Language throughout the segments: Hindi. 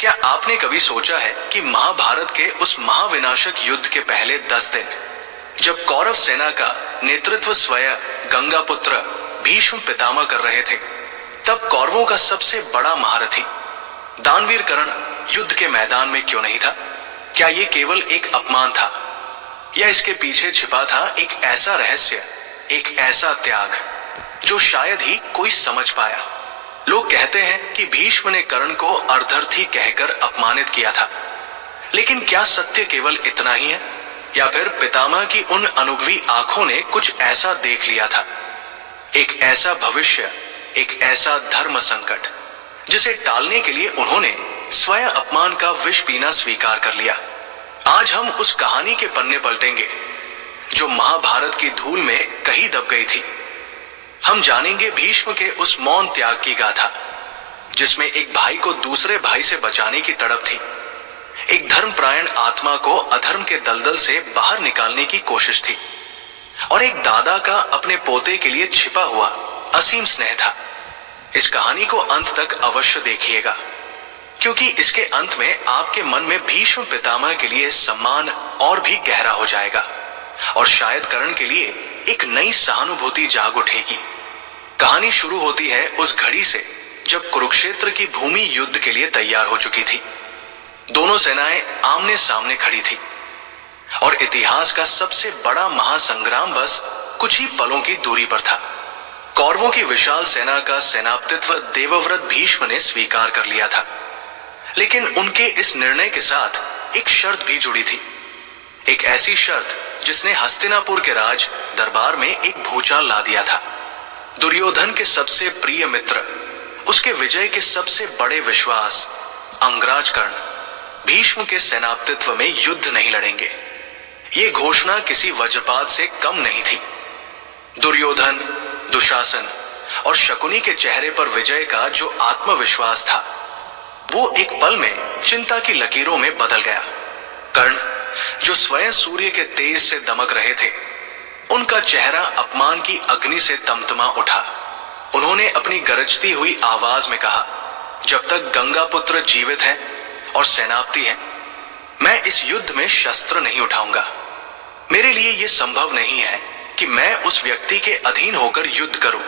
क्या आपने कभी सोचा है कि महाभारत के उस महाविनाशक युद्ध के पहले 10 दिन जब कौरव सेना का नेतृत्व स्वयं गंगापुत्र भीष्म पितामह कर रहे थे, तब कौरवों का सबसे बड़ा महारथी दानवीर कर्ण युद्ध के मैदान में क्यों नहीं था? क्या ये केवल एक अपमान था या इसके पीछे छिपा था एक ऐसा रहस्य, एक ऐसा त्याग जो शायद ही कोई समझ पाया? लोग कहते हैं कि भीष्म ने कर्ण को अर्धर्थी कहकर अपमानित किया था, लेकिन क्या सत्य केवल इतना ही है या फिर पितामह की उन अनुभवी आंखों ने कुछ ऐसा देख लिया था, एक ऐसा भविष्य, एक ऐसा धर्म संकट जिसे टालने के लिए उन्होंने स्वयं अपमान का विष पीना स्वीकार कर लिया? आज हम उस कहानी के पन्ने पलटेंगे जो महाभारत की धूल में कहीं दब गई थी। हम जानेंगे भीष्म के उस मौन त्याग की गाथा, जिसमें एक भाई को दूसरे भाई से बचाने की तड़प थी, एक धर्मपरायण आत्मा को अधर्म के दलदल से बाहर निकालने की कोशिश थी, और एक दादा का अपने पोते के लिए छिपा हुआ असीम स्नेह था। इस कहानी को अंत तक अवश्य देखिएगा, क्योंकि इसके अंत में आपके मन में भीष्म पितामह के लिए सम्मान और भी गहरा हो जाएगा और शायद कर्ण के लिए एक नई सहानुभूति जाग उठेगी। कहानी शुरू होती है उस घड़ी से जब कुरुक्षेत्र की भूमि युद्ध के लिए तैयार हो चुकी थी। दोनों सेनाएं आमने सामने खड़ी थी और इतिहास का सबसे बड़ा महासंग्राम बस कुछ ही पलों की दूरी पर था। कौरवों की विशाल सेना का सेनापतित्व देवव्रत भीष्म ने स्वीकार कर लिया था, लेकिन उनके इस निर्णय के साथ एक शर्त भी जुड़ी थी, एक ऐसी शर्त जिसने हस्तिनापुर के राज दरबार में एक भूचाल ला दिया था। दुर्योधन के सबसे प्रिय मित्र, उसके विजय के सबसे बड़े विश्वास अंगराज कर्ण भीष्म के सेनापतित्व में युद्ध नहीं लड़ेंगे। ये घोषणा किसी वज्रपात से कम नहीं थी। दुर्योधन, दुशासन और शकुनी के चेहरे पर विजय का जो आत्मविश्वास था, वो एक पल में चिंता की लकीरों में बदल गया। कर्ण, जो स्वयं सूर्य के तेज से दमक रहे थे, उनका चेहरा अपमान की अग्नि से तमतमा उठा। उन्होंने अपनी गरजती हुई आवाज में कहा, जब तक गंगा पुत्र जीवित है और सेनापति है, मैं इस युद्ध में शस्त्र नहीं उठाऊंगा। मेरे लिए यह संभव नहीं है कि मैं उस व्यक्ति के अधीन होकर युद्ध करूं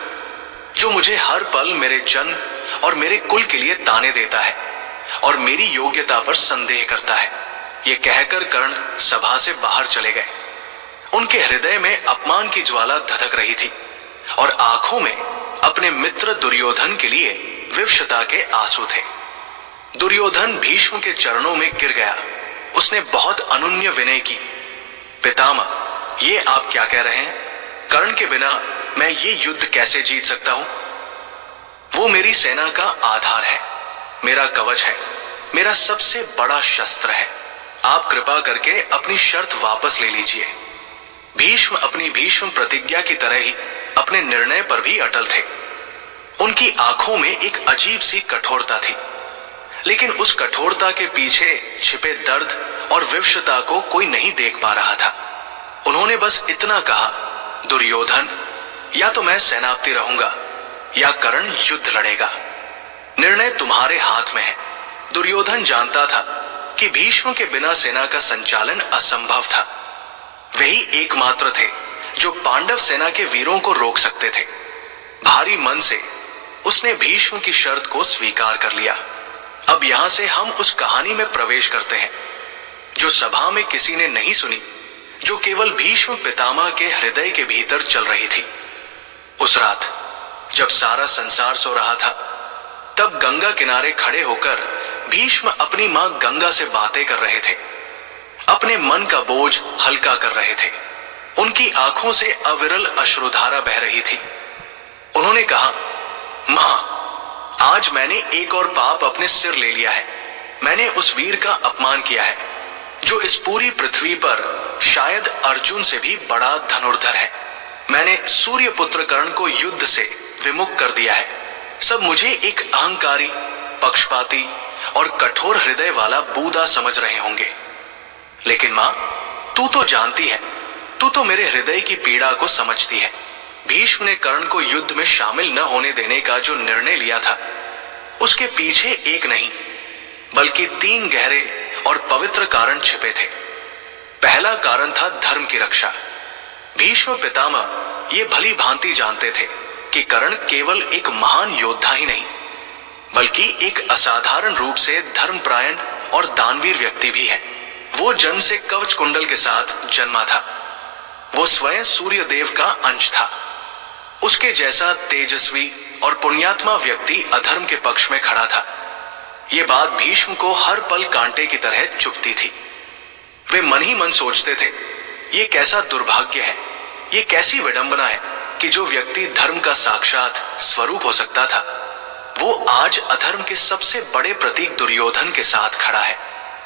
जो मुझे हर पल मेरे जन्म और मेरे कुल के लिए ताने देता है और मेरी योग्यता पर संदेह करता है। ये कहकर कर्ण सभा से बाहर चले गए। उनके हृदय में अपमान की ज्वाला धधक रही थी और आंखों में अपने मित्र दुर्योधन के लिए विवशता के आंसू थे। दुर्योधन भीष्म के चरणों में गिर गया। उसने बहुत अनुनय विनय की, पितामह, ये आप क्या कह रहे हैं? कर्ण के बिना मैं ये युद्ध कैसे जीत सकता हूं? वो मेरी सेना का आधार है, मेरा कवच है, मेरा सबसे बड़ा शस्त्र है। आप कृपा करके अपनी शर्त वापस ले लीजिए। भीष्म अपनी भीष्म प्रतिज्ञा की तरह ही अपने निर्णय पर भी अटल थे। उनकी आंखों में एक अजीब सी कठोरता थी, लेकिन उस कठोरता के पीछे छिपे दर्द और विवशता को कोई नहीं देख पा रहा था। उन्होंने बस इतना कहा, दुर्योधन, या तो मैं सेनापति रहूंगा या कर्ण युद्ध लड़ेगा। निर्णय तुम्हारे हाथ में है। दुर्योधन जानता था कि भीष्म के बिना सेना का संचालन असंभव था। वही एकमात्र थे जो पांडव सेना के वीरों को रोक सकते थे। भारी मन से उसने भीष्म की शर्त को स्वीकार कर लिया। अब यहां से हम उस कहानी में प्रवेश करते हैं जो सभा में किसी ने नहीं सुनी, जो केवल भीष्म पितामह के हृदय के भीतर चल रही थी। उस रात जब सारा संसार सो रहा था, तब गंगा किनारे खड़े होकर भीष्म अपनी मां गंगा से बातें कर रहे थे, अपने मन का बोझ हल्का कर रहे थे। उनकी आंखों से अविरल अश्रुधारा बह रही थी। उन्होंने कहा, मां, आज मैंने एक और पाप अपने सिर ले लिया है। मैंने उस वीर का अपमान किया है जो इस पूरी पृथ्वी पर शायद अर्जुन से भी बड़ा धनुर्धर है। मैंने सूर्य पुत्र कर्ण को युद्ध से विमुख कर दिया है। सब मुझे एक अहंकारी, पक्षपाती और कठोर हृदय वाला बूदा समझ रहे होंगे, लेकिन मां, तू तो जानती है, तू तो मेरे हृदय की पीड़ा को समझती है। भीष्म ने कर्ण को युद्ध में शामिल न होने देने का जो निर्णय लिया था, उसके पीछे एक नहीं बल्कि 3 गहरे और पवित्र कारण छिपे थे। पहला कारण था धर्म की रक्षा। भीष्म पितामह ये भली भांति जानते थे कि कर्ण केवल एक महान योद्धा ही नहीं, बल्कि एक असाधारण रूप से धर्मपरायण और दानवीर व्यक्ति भी है। वो जन्म से कवच कुंडल के साथ जन्मा था। वो स्वयं सूर्य देव का अंश था। उसके जैसा तेजस्वी और पुण्यात्मा व्यक्ति अधर्म के पक्ष में खड़ा था। ये बात भीष्म को हर पल कांटे की तरह चुभती थी। वे मन ही मन सोचते थे, ये कैसा दुर्भाग्य है, ये कैसी विडंबना है कि जो व्यक्ति धर्म का साक्षात स्वरूप हो सकता था, वो आज अधर्म के सबसे बड़े प्रतीक दुर्योधन के साथ खड़ा है।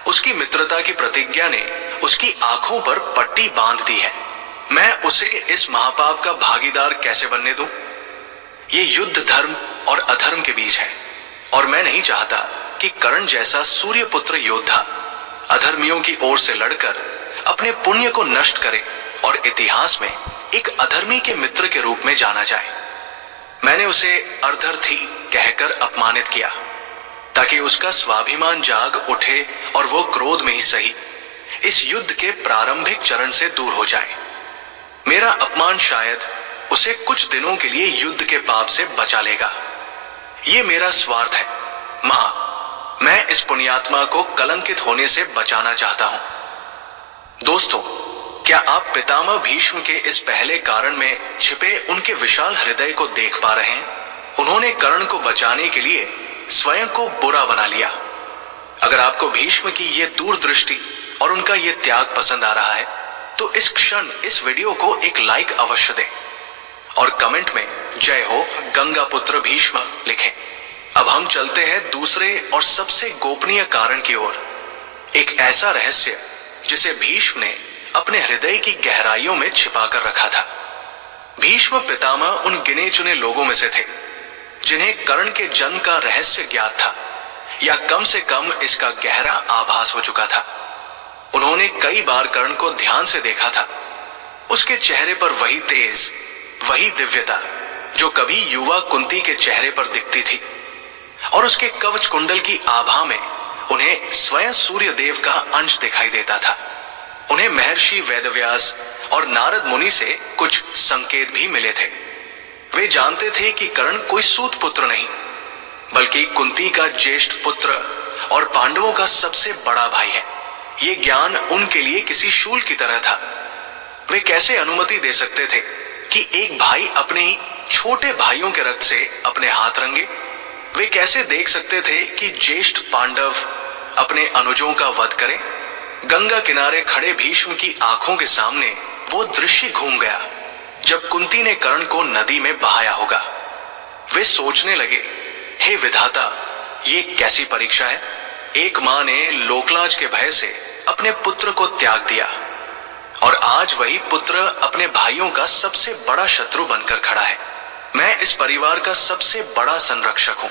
उसकी मित्रता की प्रतिज्ञा ने उसकी आंखों पर पट्टी बांध दी है। मैं उसे इस महापाप का भागीदार कैसे बनने दूं? ये युद्ध धर्म और अधर्म के बीच है, और मैं नहीं चाहता कि कर्ण जैसा सूर्यपुत्र योद्धा अधर्मियों की ओर से लड़कर अपने पुण्य को नष्ट करे और इतिहास में एक अधर्मी के मित्र के रूप में जाना जाए। मैंने उसे अर्धर्थी कहकर अपमानित किया ताकि उसका स्वाभिमान जाग उठे और वो क्रोध में ही सही इस युद्ध के प्रारंभिक चरण से दूर हो जाए। मेरा अपमान शायद उसे कुछ दिनों के लिए युद्ध के पाप से बचा लेगा। ये मेरा स्वार्थ है। मां, मैं इस पुण्यात्मा को कलंकित होने से बचाना चाहता हूं। दोस्तों, क्या आप पितामह भीष्म के इस पहले कारण में छिपे उनके विशाल हृदय को देख पा रहे हैं? उन्होंने कर्ण को बचाने के लिए स्वयं को बुरा बना लिया। अगर आपको भीष्म की ये दूरदृष्टि और उनका ये त्याग पसंद आ रहा है, तो इस क्षण इस वीडियो को एक लाइक अवश्य दें और कमेंट में जय हो गंगा पुत्र भीष्म लिखें। अब हम चलते हैं दूसरे और सबसे गोपनीय कारण की ओर, एक ऐसा रहस्य जिसे भीष्म ने अपने हृदय की गहराइयों में छिपा कर रखा था। भीष्म पितामह उन गिने चुने लोगों में से थे जिन्हें कर्ण के जन्म का रहस्य ज्ञात था, या कम से कम इसका गहरा आभास हो चुका था। उन्होंने कई बार कर्ण को ध्यान से देखा था। उसके चेहरे पर वही तेज, वही दिव्यता जो कभी युवा कुंती के चेहरे पर दिखती थी, और उसके कवच कुंडल की आभा में उन्हें स्वयं सूर्य देव का अंश दिखाई देता था। उन्हें महर्षि वेदव्यास और नारद मुनि से कुछ संकेत भी मिले थे। वे जानते थे कि कर्ण कोई सूत पुत्र नहीं, बल्कि कुंती का ज्येष्ठ पुत्र और पांडवों का सबसे बड़ा भाई है। ये ज्ञान उनके लिए किसी शूल की तरह था। वे कैसे अनुमति दे सकते थे कि एक भाई अपने ही छोटे भाइयों के रक्त से अपने हाथ रंगे? वे कैसे देख सकते थे कि ज्येष्ठ पांडव अपने अनुजों का वध करें? गंगा किनारे खड़े भीष्म की आंखों के सामने वो दृश्य घूम गया जब कुंती ने कर्ण को नदी में बहाया होगा। वे सोचने लगे, हे विधाता, ये कैसी परीक्षा है? एक मां ने लोकलाज के भय से अपने पुत्र को त्याग दिया, और आज वही पुत्र अपने भाइयों का सबसे बड़ा शत्रु बनकर खड़ा है। मैं इस परिवार का सबसे बड़ा संरक्षक हूं।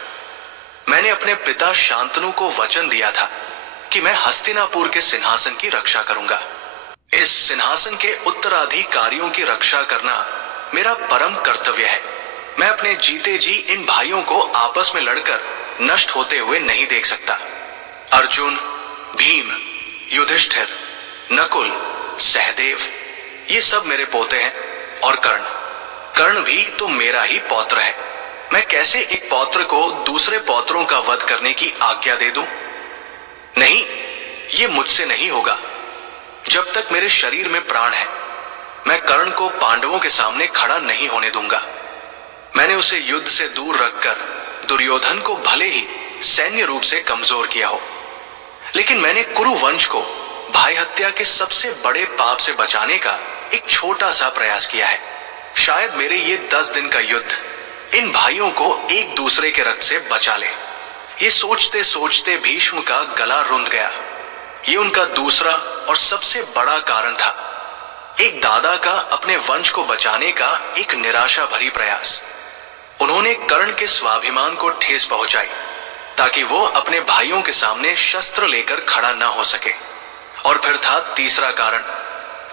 मैंने अपने पिता शांतनु को वचन दिया था कि मैं हस्तिनापुर के सिंहासन की रक्षा करूंगा। इस सिंहासन के उत्तराधिकारियों की रक्षा करना मेरा परम कर्तव्य है। मैं अपने जीते जी इन भाइयों को आपस में लड़कर नष्ट होते हुए नहीं देख सकता। अर्जुन, भीम, युधिष्ठिर, नकुल, सहदेव, ये सब मेरे पोते हैं, और कर्ण भी तो मेरा ही पौत्र है। मैं कैसे एक पौत्र को दूसरे पौत्रों का वध करने की आज्ञा दे दूं? नहीं, ये मुझसे नहीं होगा। जब तक मेरे शरीर में प्राण है, मैं कर्ण को पांडवों के सामने खड़ा नहीं होने दूंगा। मैंने उसे युद्ध से दूर रखकर दुर्योधन को भले ही सैन्य रूप से कमजोर किया हो, लेकिन मैंने कुरु वंश को भाई हत्या के सबसे बड़े पाप से बचाने का एक छोटा सा प्रयास किया है। शायद मेरे ये 10 दिन का युद्ध इन भाइयों को एक दूसरे के रक्त से बचा ले। ये सोचते सोचते भीष्म का गला रुंध गया। ये उनका दूसरा और सबसे बड़ा कारण था, एक दादा का अपने वंश को बचाने का एक निराशा भरी प्रयास। उन्होंने कर्ण के स्वाभिमान को ठेस पहुंचाई ताकि वो अपने भाइयों के सामने शस्त्र लेकर खड़ा ना हो सके। और फिर था तीसरा कारण,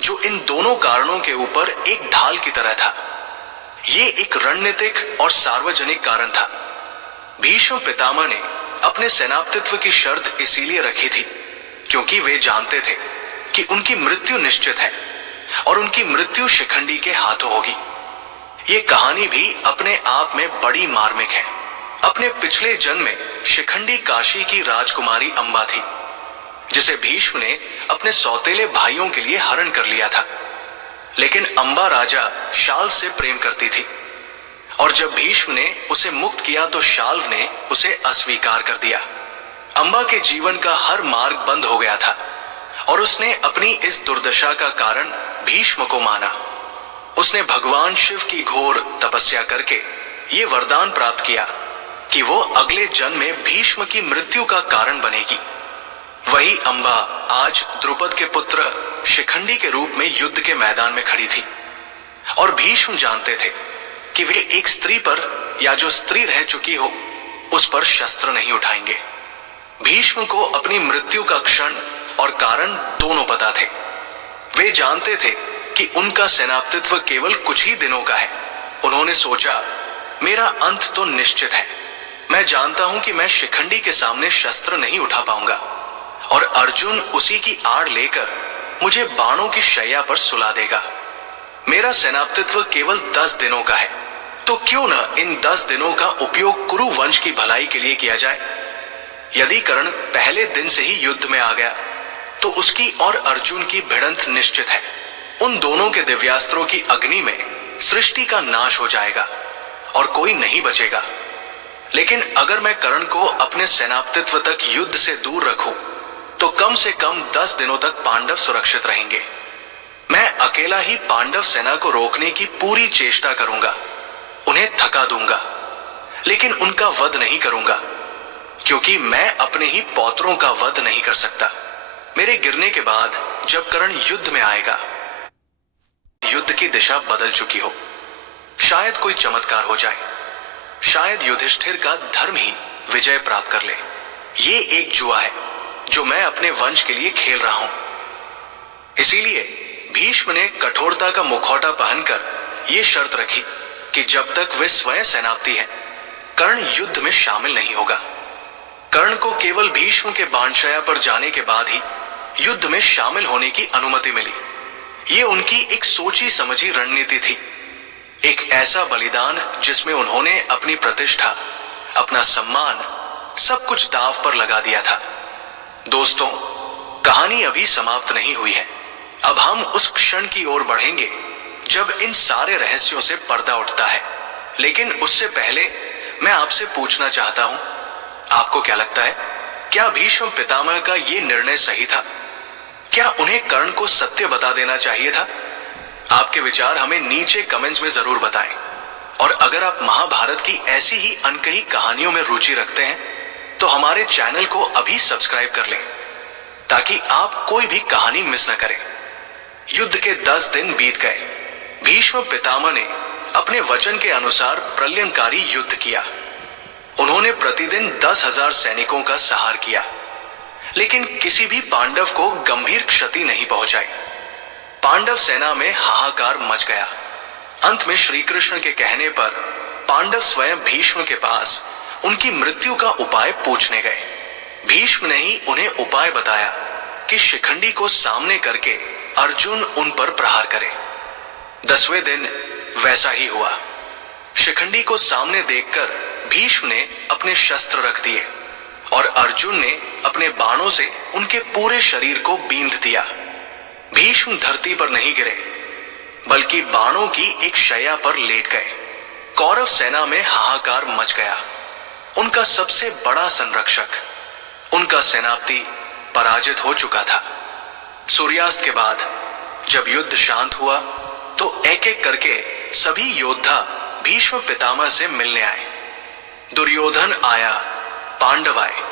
जो इन दोनों कारणों के ऊपर एक ढाल की तरह था। ये एक रणनीतिक और सार्वजनिक कारण था। भीष्म पितामह ने अपने सेनापतित्व की शर्त इसीलिए रखी थी क्योंकि वे जानते थे कि उनकी मृत्यु निश्चित है और उनकी मृत्यु शिखंडी के हाथों होगी। ये कहानी भी अपने आप में बड़ी मार्मिक है। अपने पिछले जन्म में शिखंडी काशी की राजकुमारी अंबा थी, जिसे भीष्म ने अपने सौतेले भाइयों के लिए हरण कर लिया था। लेकिन अंबा राजा शाल्व से प्रेम करती थी और जब भीष्म ने उसे मुक्त किया तो शाल्व ने उसे अस्वीकार कर दिया। अंबा के जीवन का हर मार्ग बंद हो गया था और उसने अपनी इस दुर्दशा का कारण भीष्म को माना। उसने भगवान शिव की घोर तपस्या करके ये वरदान प्राप्त किया कि वो अगले जन्म में भीष्म की मृत्यु का कारण बनेगी। वही अंबा आज द्रुपद के पुत्र शिखंडी के रूप में युद्ध के मैदान में खड़ी थी और भीष्म जानते थे कि वे एक स्त्री पर या जो स्त्री रह चुकी हो उस पर शस्त्र नहीं उठाएंगे। भीष्म को अपनी मृत्यु का क्षण और कारण दोनों पता थे। वे जानते थे कि उनका सेनापतित्व केवल कुछ ही दिनों का है। उन्होंने सोचा, मेरा अंत तो निश्चित है। मैं जानता हूं कि मैं शिखंडी के सामने शस्त्र नहीं उठा पाऊंगा और अर्जुन उसी की आड़ लेकर मुझे बाणों की शैया पर सुला देगा। मेरा सेनापतित्व केवल 10 दिनों का है, तो क्यों न इन 10 दिनों का उपयोग कुरु वंश की भलाई के लिए किया जाए। यदि कर्ण पहले दिन से ही युद्ध में आ गया तो उसकी और अर्जुन की भिड़ंत निश्चित है। उन दोनों के दिव्यास्त्रों की अग्नि में सृष्टि का नाश हो जाएगा और कोई नहीं बचेगा। लेकिन अगर मैं कर्ण को अपने सेनापतित्व तक युद्ध से दूर रखूं तो कम से कम 10 दिनों तक पांडव सुरक्षित रहेंगे। मैं अकेला ही पांडव सेना को रोकने की पूरी चेष्टा करूंगा, उन्हें थका दूंगा, लेकिन उनका वध नहीं करूंगा क्योंकि मैं अपने ही पौत्रों का वध नहीं कर सकता। मेरे गिरने के बाद जब कर्ण युद्ध में आएगा, युद्ध की दिशा बदल चुकी हो। शायद कोई चमत्कार हो जाए, शायद युधिष्ठिर का धर्म ही विजय प्राप्त कर ले। ये एक जुआ है जो मैं अपने वंश के लिए खेल रहा हूं। इसीलिए भीष्म ने कठोरता का मुखौटा पहनकर यह शर्त रखी कि जब तक वे स्वयं सेनापति हैं, कर्ण युद्ध में शामिल नहीं होगा। कर्ण को केवल भीष्म के बाणशया पर जाने के बाद ही युद्ध में शामिल होने की अनुमति मिली। ये उनकी एक सोची समझी रणनीति थी, एक ऐसा बलिदान जिसमें उन्होंने अपनी प्रतिष्ठा, अपना सम्मान, सब कुछ दांव पर लगा दिया था। दोस्तों, कहानी अभी समाप्त नहीं हुई है। अब हम उस क्षण की ओर बढ़ेंगे जब इन सारे रहस्यों से पर्दा उठता है। लेकिन उससे पहले मैं आपसे पूछना चाहता हूं, आपको क्या लगता है, क्या भीष्म पितामह का यह निर्णय सही था? क्या उन्हें कर्ण को सत्य बता देना चाहिए था? आपके विचार हमें नीचे कमेंट्स में जरूर बताएं। और अगर आप महाभारत की ऐसी ही अनकही कहानियों में रुचि रखते हैं तो हमारे चैनल को अभी सब्सक्राइब कर लें ताकि आप कोई भी कहानी मिस न करें। युद्ध के 10 दिन बीत गए। भीष्म पितामह ने अपने वचन के अनुसार प्रलयंकारी युद्ध किया। उन्होंने प्रतिदिन 10,000 सैनिकों का संहार किया, लेकिन किसी भी पांडव को गंभीर क्षति नहीं पहुंचाई। पांडव सेना में हाहाकार मच गया। अंत में श्री कृष्ण के कहने पर पांडव स्वयं भीष्म के पास उनकी मृत्यु का उपाय पूछने गए। भीष्म ने ही उन्हें उपाय बताया कि शिखंडी को सामने करके अर्जुन उन पर प्रहार करे। 10वें दिन वैसा ही हुआ। शिखंडी को सामने देखकर भीष्म ने अपने शस्त्र रख दिए और अर्जुन ने अपने बाणों से उनके पूरे शरीर को बींध दिया। भीष्म धरती पर नहीं गिरे, बल्कि बाणों की एक शैया पर लेट गए। कौरव सेना में हाहाकार मच गया। उनका सबसे बड़ा संरक्षक, उनका सेनापति पराजित हो चुका था। सूर्यास्त के बाद जब युद्ध शांत हुआ तो एक एक करके सभी योद्धा भीष्म पितामह से मिलने आए। दुर्योधन आया, पांडव आए,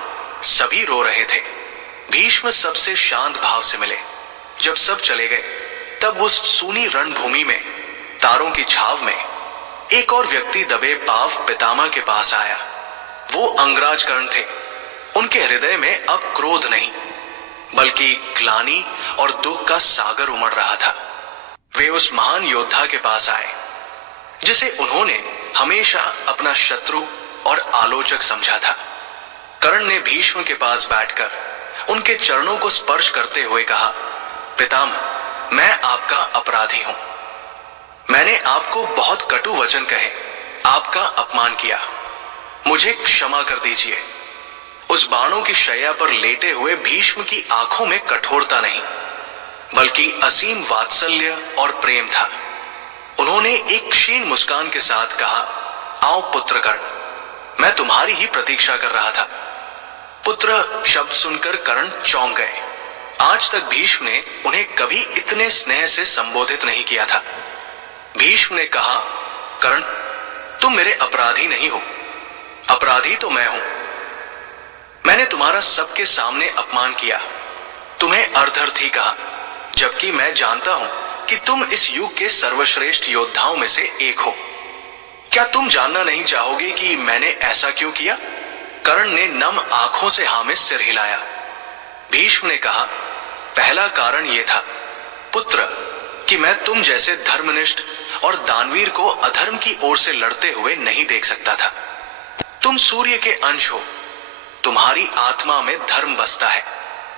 सभी रो रहे थे। भीष्म सबसे शांत भाव से मिले। जब सब चले गए तब उस सूनी रणभूमि में तारों की छाव में एक और व्यक्ति दबे पाव पितामह के पास आया। वो अंगराज कर्ण थे। उनके हृदय में अब क्रोध नहीं, बल्कि ग्लानि और दुख का सागर उमड़ रहा था। वे उस महान योद्धा के पास आए जिसे उन्होंने हमेशा अपना शत्रु और आलोचक समझा था। कर्ण ने भीष्म के पास बैठकर उनके चरणों को स्पर्श करते हुए कहा, पितामह, मैं आपका अपराधी हूं। मैंने आपको बहुत कटु वचन कहे, आपका अपमान किया, मुझे क्षमा कर दीजिए। उस बाणों की शैया पर लेटे हुए भीष्म की आंखों में कठोरता नहीं, बल्कि असीम वात्सल्य और प्रेम था। उन्होंने एक क्षीण मुस्कान के साथ कहा, आओ पुत्र कर्ण, मैं तुम्हारी ही प्रतीक्षा कर रहा था। पुत्र शब्द सुनकर कर्ण चौंक गए। आज तक भीष्म ने उन्हें कभी इतने स्नेह से संबोधित नहीं किया था। भीष्म ने कहा, कर्ण, तुम मेरे अपराधी नहीं हो, अपराधी तो मैं हूं। मैंने तुम्हारा सबके सामने अपमान किया, तुम्हें अर्धर्थी कहा, जबकि मैं जानता हूं कि तुम इस युग के सर्वश्रेष्ठ योद्धाओं में से एक हो। क्या तुम जानना नहीं चाहोगे कि मैंने ऐसा क्यों किया? कर्ण ने नम आंखों से हाँ में सिर हिलाया। भीष्म ने कहा, पहला कारण यह था पुत्र कि मैं तुम जैसे धर्मनिष्ठ और दानवीर को अधर्म की ओर से लड़ते हुए नहीं देख सकता था। तुम सूर्य के अंश हो, तुम्हारी आत्मा में धर्म बसता है।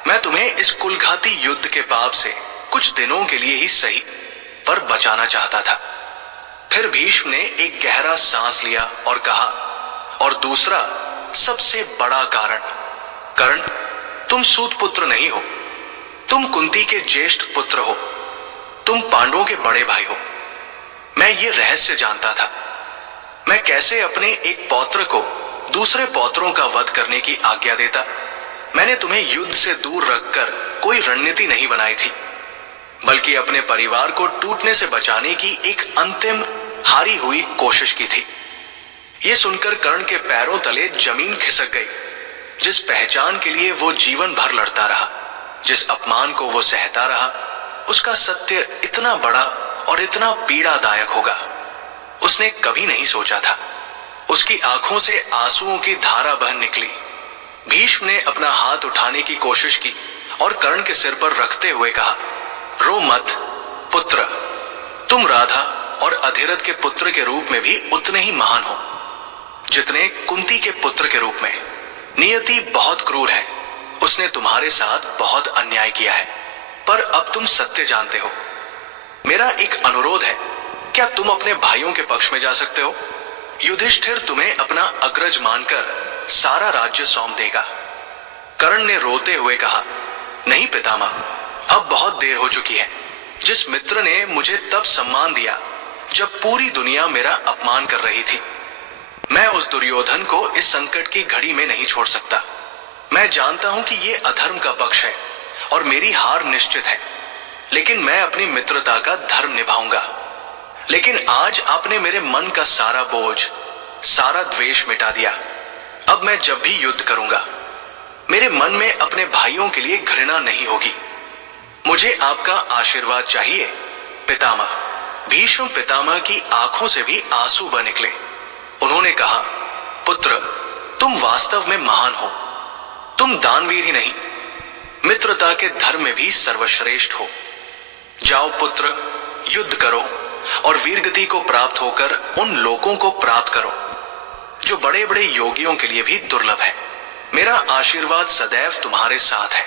मैं तुम्हें इस कुलघाती युद्ध के पाप से कुछ दिनों के लिए ही सही पर बचाना चाहता था। फिर भीष्म ने एक गहरा सांस लिया और कहा, और दूसरा सबसे बड़ा कारण, कर्ण, तुम सूत पुत्र नहीं हो, तुम कुंती के ज्येष्ठ पुत्र हो, तुम पांडवों के बड़े भाई हो। मैं ये रहस्य जानता था। मैं कैसे अपने एक पौत्र को दूसरे पौत्रों का वध करने की आज्ञा देता। मैंने तुम्हें युद्ध से दूर रखकर कोई रणनीति नहीं बनाई थी, बल्कि अपने परिवार को टूटने से बचाने की एक अंतिम हारी हुई कोशिश की थी। यह सुनकर कर्ण के पैरों तले जमीन खिसक गई। जिस पहचान के लिए वो जीवन भर लड़ता रहा, जिस अपमान को वो सहता रहा, उसका सत्य इतना बड़ा और इतना पीड़ादायक होगा, उसने कभी नहीं सोचा था। उसकी आंखों से आंसुओं की धारा बह निकली। भीष्म ने अपना हाथ उठाने की कोशिश की और कर्ण के सिर पर रखते हुए कहा, रो मत पुत्र, तुम राधा और अधिरथ के पुत्र के रूप में भी उतने ही महान हो जितने कुंती के पुत्र के रूप में। नियति बहुत क्रूर है, उसने तुम्हारे साथ बहुत अन्याय किया है, पर अब तुम सत्य जानते हो। मेरा एक अनुरोध है, क्या तुम अपने भाइयों के पक्ष में जा सकते हो? युधिष्ठिर तुम्हें अपना अग्रज मानकर सारा राज्य सौंप देगा। कर्ण ने रोते हुए कहा, नहीं पितामह, अब बहुत देर हो चुकी है। जिस मित्र ने मुझे तब सम्मान दिया जब पूरी दुनिया मेरा अपमान कर रही थी, मैं उस दुर्योधन को इस संकट की घड़ी में नहीं छोड़ सकता। मैं जानता हूं कि यह अधर्म का पक्ष है और मेरी हार निश्चित है, लेकिन मैं अपनी मित्रता का धर्म निभाऊंगा। लेकिन आज आपने मेरे मन का सारा बोझ, सारा द्वेष मिटा दिया। अब मैं जब भी युद्ध करूंगा, मेरे मन में अपने भाइयों के लिए घृणा नहीं होगी। मुझे आपका आशीर्वाद चाहिए पितामह। भीष्म पितामह की आंखों से भी आंसू बह निकले। उन्होंने कहा, पुत्र, तुम वास्तव में महान हो। तुम दानवीर ही नहीं, मित्रता के धर्म में भी सर्वश्रेष्ठ हो। जाओ पुत्र, युद्ध करो और वीरगति को प्राप्त होकर उन लोगों को प्राप्त करो जो बड़े बड़े योगियों के लिए भी दुर्लभ है। मेरा आशीर्वाद सदैव तुम्हारे साथ है।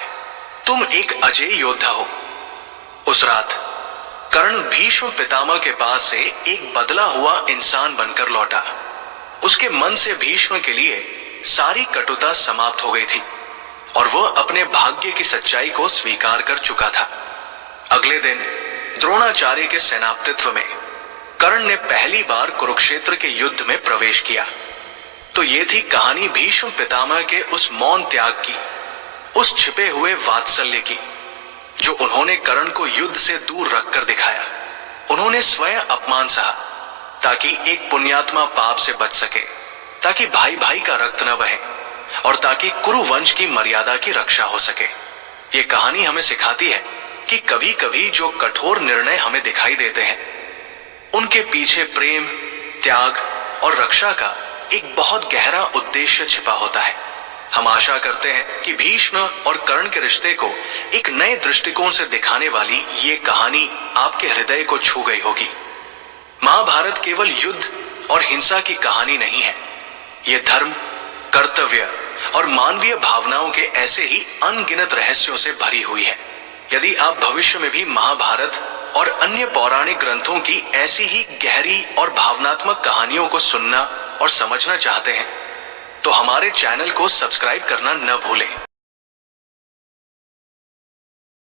तुम एक अजय योद्धा हो। उस रात कर्ण भीष्म पितामह के पास से एक बदला हुआ इंसान बनकर लौटा। उसके मन से भीष्म के लिए सारी कटुता समाप्त हो गई थी और वह अपने भाग्य की सच्चाई को स्वीकार कर चुका था। अगले दिन द्रोणाचार्य के सेनापतित्व में कर्ण ने पहली बार कुरुक्षेत्र के युद्ध में प्रवेश किया। तो ये थी कहानी भीष्म पितामह के उस मौन त्याग की, उस छिपे हुए वात्सल्य की, जो उन्होंने कर्ण को युद्ध से दूर रखकर दिखाया। उन्होंने स्वयं अपमान सहा ताकि एक पुण्यात्मा पाप से बच सके, ताकि भाई भाई का रक्त न बहे और ताकि कुरु वंश की मर्यादा की रक्षा हो सके। ये कहानी हमें सिखाती है कि कभी कभी जो कठोर निर्णय हमें दिखाई देते हैं, उनके पीछे प्रेम, त्याग और रक्षा का एक बहुत गहरा उद्देश्य छिपा होता है। हम आशा करते हैं कि भीष्म और कर्ण के रिश्ते को एक नए दृष्टिकोण से दिखाने वाली ये कहानी आपके हृदय को छू गई होगी। महाभारत केवल युद्ध और हिंसा की कहानी नहीं है। ये धर्म, कर्तव्य और मानवीय भावनाओं के ऐसे ही अनगिनत रहस्यों से भरी हुई है। यदि आप भविष्य में भी महाभारत और अन्य पौराणिक ग्रंथों की ऐसी ही गहरी और भावनात्मक कहानियों को सुनना और समझना चाहते हैं तो हमारे चैनल को सब्सक्राइब करना न भूलें।